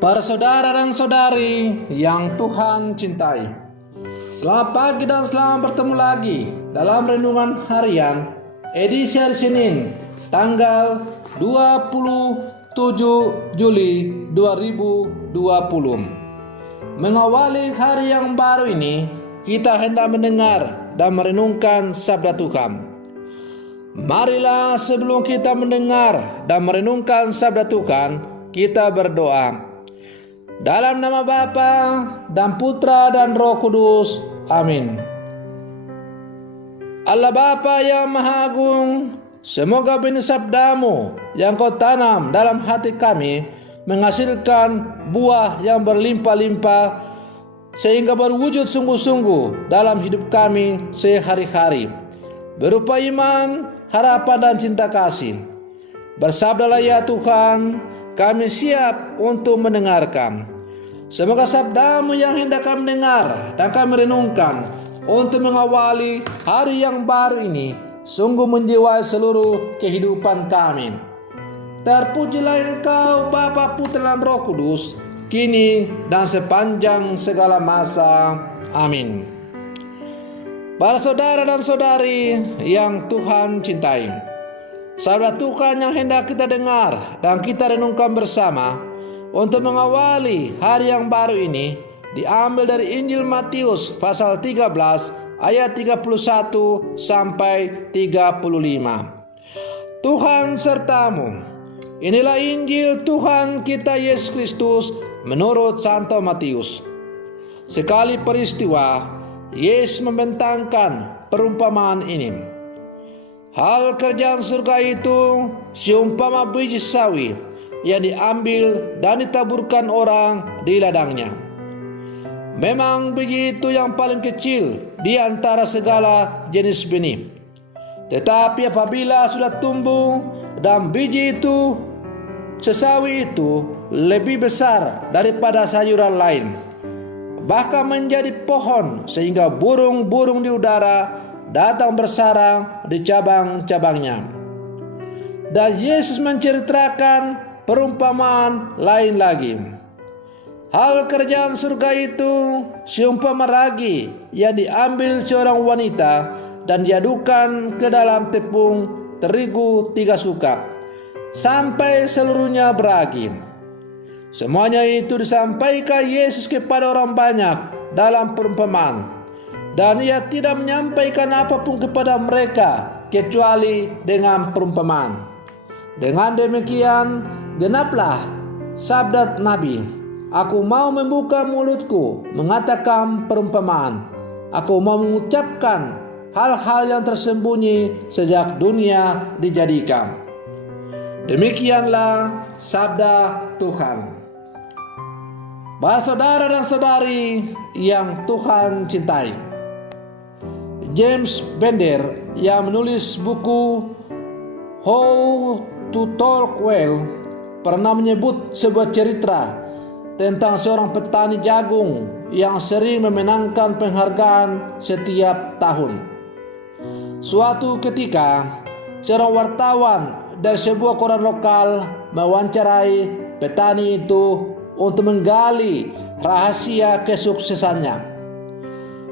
Para saudara dan saudari yang Tuhan cintai, selamat pagi dan selamat bertemu lagi dalam Renungan Harian edisi hari Senin tanggal 27 Juli 2020. Mengawali hari yang baru ini, kita hendak mendengar dan merenungkan sabda Tuhan. Marilah sebelum kita mendengar dan merenungkan sabda Tuhan, kita berdoa. Dalam nama Bapa dan Putra dan Roh Kudus. Amin. Allah Bapa yang Maha Agung, semoga benih sabdamu yang kau tanam dalam hati kami menghasilkan buah yang berlimpah-limpah sehingga berwujud sungguh-sungguh dalam hidup kami sehari-hari, berupa iman, harapan dan cinta kasih. Bersabdalah ya Tuhan, kami siap untuk mendengarkan. Semoga sabdamu yang hendak kami dengar dan kami renungkan untuk mengawali hari yang baru ini sungguh menjiwai seluruh kehidupan kami. Terpujilah Engkau Bapa, Putra dan Roh Kudus, kini dan sepanjang segala masa. Amin. Para saudara dan saudari yang Tuhan cintai, sabda Tuhan yang hendak kita dengar dan kita renungkan bersama untuk mengawali hari yang baru ini diambil dari Injil Matius pasal 13 ayat 31 sampai 35. Tuhan sertamu. Inilah Injil Tuhan kita Yesus Kristus menurut Santo Matius. Sekali peristiwa, Yesus membentangkan perumpamaan ini. Hal kerjaan surga itu seumpama biji sawi yang diambil dan ditaburkan orang di ladangnya. Memang biji itu yang paling kecil di antara segala jenis benih. Tetapi apabila sudah tumbuh dan biji itu, sesawi itu lebih besar daripada sayuran lain, bahkan menjadi pohon sehingga burung-burung di udara datang bersarang di cabang-cabangnya. Dan Yesus menceritakan perumpamaan lain lagi. Hal kerjaan surga itu seumpama ragi yang diambil seorang wanita dan diadukan ke dalam tepung terigu 3 suka sampai seluruhnya beragi. Semuanya itu disampaikan Yesus kepada orang banyak dalam perumpamaan, dan ia tidak menyampaikan apapun kepada mereka kecuali dengan perumpamaan. Dengan demikian genaplah sabda Nabi, aku mau membuka mulutku mengatakan perumpamaan. Aku mau mengucapkan hal-hal yang tersembunyi sejak dunia dijadikan. Demikianlah sabda Tuhan. Para saudara dan saudari yang Tuhan cintai, James Bender yang menulis buku How to Talk Well pernah menyebut sebuah cerita tentang seorang petani jagung yang sering memenangkan penghargaan setiap tahun. Suatu ketika, seorang wartawan dari sebuah koran lokal mewawancarai petani itu untuk menggali rahasia kesuksesannya.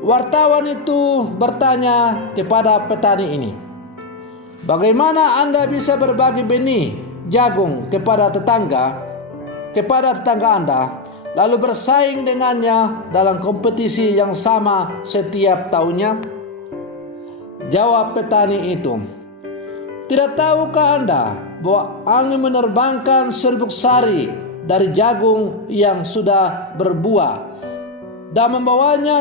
Wartawan itu bertanya kepada petani ini, bagaimana Anda bisa berbagi benih jagung kepada tetangga Anda, lalu bersaing dengannya dalam kompetisi yang sama setiap tahunnya? Jawab petani itu, tidak tahukah Anda bahwa angin menerbangkan serbuk sari dari jagung yang sudah berbuah dan membawanya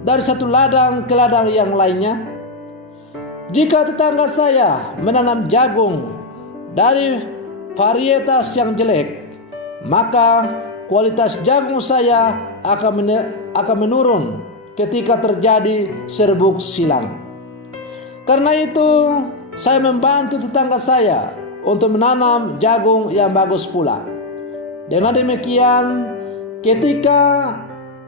dari satu ladang ke ladang yang lainnya? Jika tetangga saya menanam jagung dari varietas yang jelek, maka kualitas jagung saya akan menurun ketika terjadi serbuk silang. Karena itu, saya membantu tetangga saya untuk menanam jagung yang bagus pula. Dengan demikian, ketika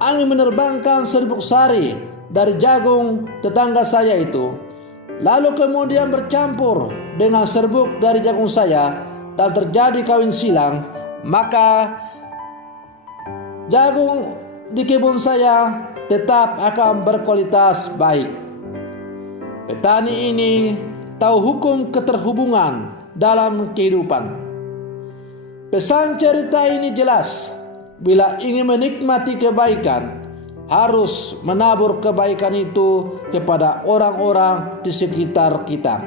angin menerbangkan serbuk sari dari jagung tetangga saya itu, lalu kemudian bercampur dengan serbuk dari jagung saya dan terjadi kawin silang, maka jagung di kebun saya tetap akan berkualitas baik. Petani ini tahu hukum keterhubungan dalam kehidupan. Pesan cerita ini jelas, bila ingin menikmati kebaikan, harus menabur kebaikan itu kepada orang-orang di sekitar kita.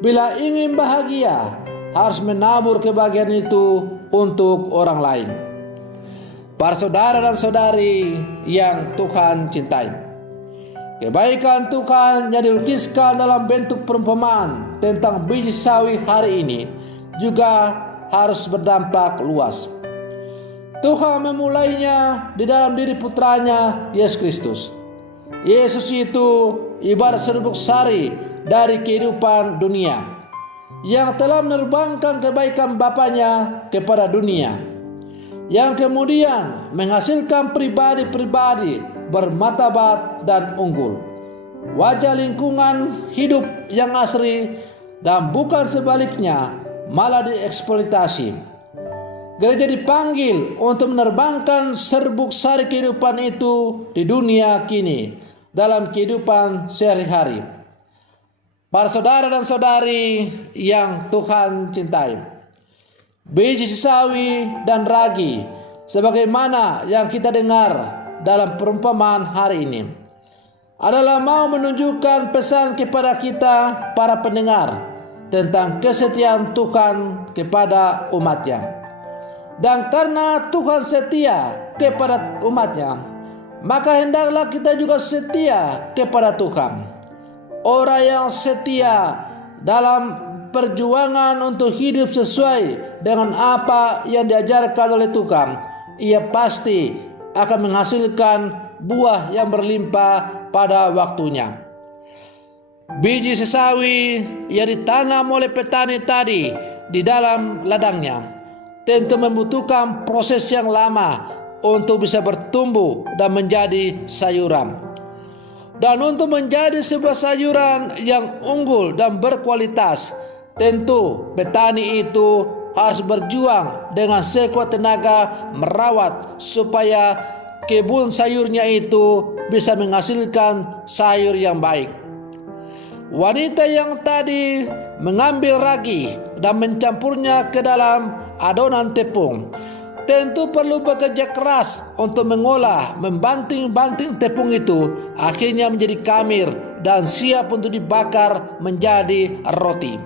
Bila ingin bahagia, harus menabur kebahagiaan itu untuk orang lain. Para saudara dan saudari yang Tuhan cintai, kebaikan Tuhan yang dilukiskan dalam bentuk perumpamaan tentang biji sawi hari ini juga harus berdampak luas. Tuhan memulainya di dalam diri putranya Yesus Kristus. Yesus itu ibarat serbuk sari dari kehidupan dunia yang telah menerbangkan kebaikan Bapanya kepada dunia, yang kemudian menghasilkan pribadi-pribadi bermartabat dan unggul, wajah lingkungan hidup yang asri, dan bukan sebaliknya malah dieksploitasi. Gereja dipanggil untuk menerbangkan serbuk sari kehidupan itu di dunia kini dalam kehidupan sehari-hari. Para saudara dan saudari yang Tuhan cintai, biji sawi dan ragi sebagaimana yang kita dengar dalam perumpamaan hari ini adalah mau menunjukkan pesan kepada kita para pendengar tentang kesetiaan Tuhan kepada umatnya. Dan karena Tuhan setia kepada umatnya, maka hendaklah kita juga setia kepada Tuhan. Orang yang setia dalam perjuangan untuk hidup sesuai dengan apa yang diajarkan oleh Tuhan, ia pasti akan menghasilkan buah yang berlimpah pada waktunya. Biji sesawi yang ditanam oleh petani tadi di dalam ladangnya tentu membutuhkan proses yang lama untuk bisa bertumbuh dan menjadi sayuran. Dan untuk menjadi sebuah sayuran yang unggul dan berkualitas, tentu petani itu harus berjuang dengan sekuat tenaga merawat supaya kebun sayurnya itu bisa menghasilkan sayur yang baik. Wanita yang tadi mengambil ragi dan mencampurnya ke dalam adonan tepung tentu perlu bekerja keras untuk mengolah, membanting-banting tepung itu akhirnya menjadi kamir dan siap untuk dibakar menjadi roti.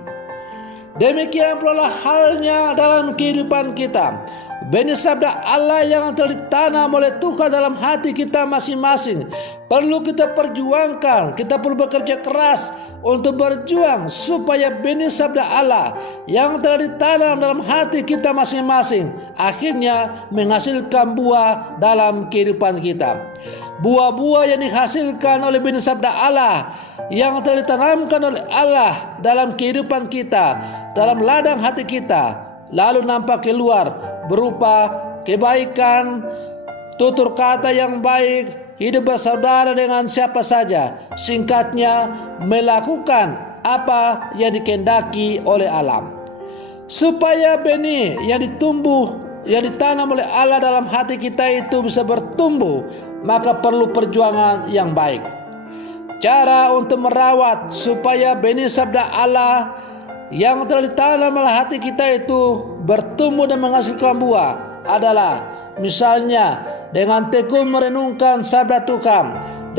Demikian pula halnya dalam kehidupan kita. Benih sabda Allah yang telah ditanam oleh Tuhan dalam hati kita masing-masing perlu kita perjuangkan. Kita perlu bekerja keras untuk berjuang supaya benih sabda Allah yang telah ditanam dalam hati kita masing-masing akhirnya menghasilkan buah dalam kehidupan kita. Buah-buah yang dihasilkan oleh benih sabda Allah yang telah ditanamkan oleh Allah dalam kehidupan kita, dalam ladang hati kita, lalu nampak keluar berupa kebaikan, tutur kata yang baik, hidup bersaudara dengan siapa saja. Singkatnya, melakukan apa yang dikehendaki oleh Allah. Supaya benih yang ditanam oleh Allah dalam hati kita itu bisa bertumbuh, maka perlu perjuangan yang baik. Cara untuk merawat supaya benih sabda Allah yang telah ditanam oleh hati kita itu bertumbuh dan menghasilkan buah adalah misalnya dengan tekun merenungkan sabda Tuhan,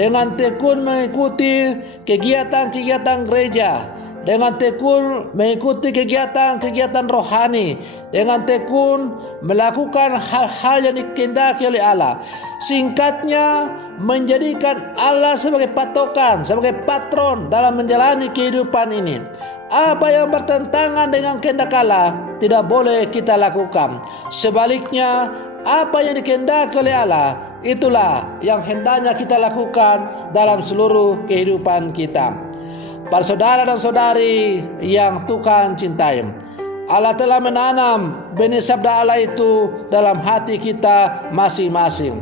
dengan tekun mengikuti kegiatan-kegiatan gereja, dengan tekun mengikuti kegiatan-kegiatan rohani, dengan tekun melakukan hal-hal yang dikehendaki oleh Allah. Singkatnya, menjadikan Allah sebagai patokan, sebagai patron dalam menjalani kehidupan ini. Apa yang bertentangan dengan kehendak Allah tidak boleh kita lakukan. Sebaliknya, apa yang dikehendaki oleh Allah itulah yang hendaknya kita lakukan dalam seluruh kehidupan kita. Para saudara dan saudari yang Tuhan cintai, Allah telah menanam benih sabda Allah itu dalam hati kita masing-masing.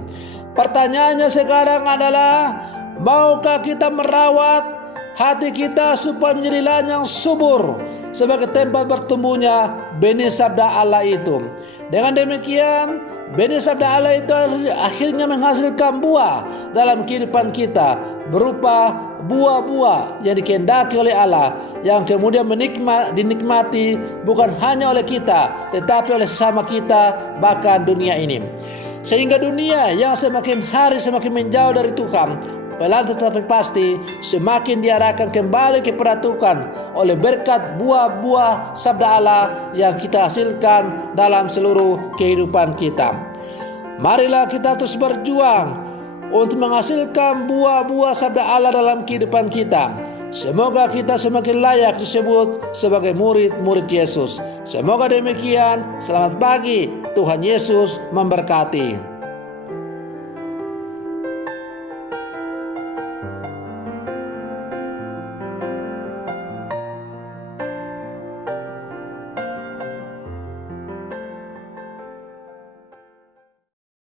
Pertanyaannya sekarang adalah, maukah kita merawat hati kita supaya menjadi lahan yang subur sebagai tempat bertumbuhnya benih sabda Allah itu? Dengan demikian, benih sabda Allah itu akhirnya menghasilkan buah dalam kehidupan kita, berupa buah-buah yang dikehendaki oleh Allah, yang kemudian dinikmati bukan hanya oleh kita, tetapi oleh sesama kita, bahkan dunia ini. Sehingga dunia yang semakin hari semakin menjauh dari Tuhan, pelan tetapi pasti semakin diarahkan kembali kepada Tuhan oleh berkat buah-buah sabda Allah yang kita hasilkan dalam seluruh kehidupan kita. Marilah kita terus berjuang untuk menghasilkan buah-buah sabda Allah dalam kehidupan kita. Semoga kita semakin layak disebut sebagai murid-murid Yesus. Semoga demikian. Selamat pagi. Tuhan Yesus memberkati.